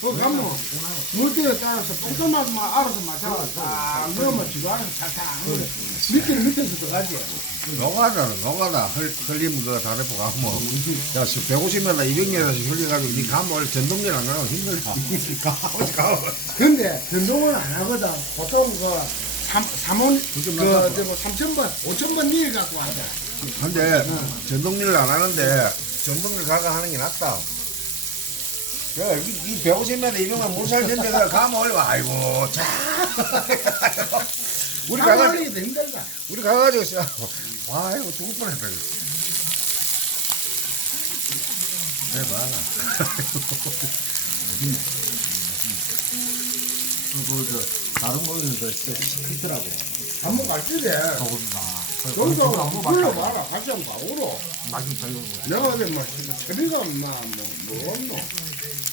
그 가면 물때에 따라서 똥tom만 알아서 맞아. 딱 넣으면 알아서 찰싹. 밑에는 밑에서 들어가지. 노가다는 노가다 흘, 흘리면 그 다대포 가면 야 150m 200m씩 흘려가지고 니 가면 전동전 안 가면 힘들다 가오지 가오 근데 변동을 안 하거든. 보통 그 삼, 삼원, 그, 저거, 삼천번, 오천번 일 갖고 하자. 근데 전동일을 안 하는데 전동일 가가 하는 게 낫다 야, 이, 이 150m 200m 물살 텐데 가 가면 원래 아이고 자 우리 가가 가만히도 힘들다. 우리 가가지고 씨, 와 이거 죽을 뻔 했다 이거. 네 봐라 그저 다른 거는 그 시크더라고. 한번 갈지 돼. 저거나. 거기서 불러봐라. 같이 한번 가오로. 막이 별로. 내가 어제 뭐, 체비가 뭐, 뭐, 뭐, 뭐.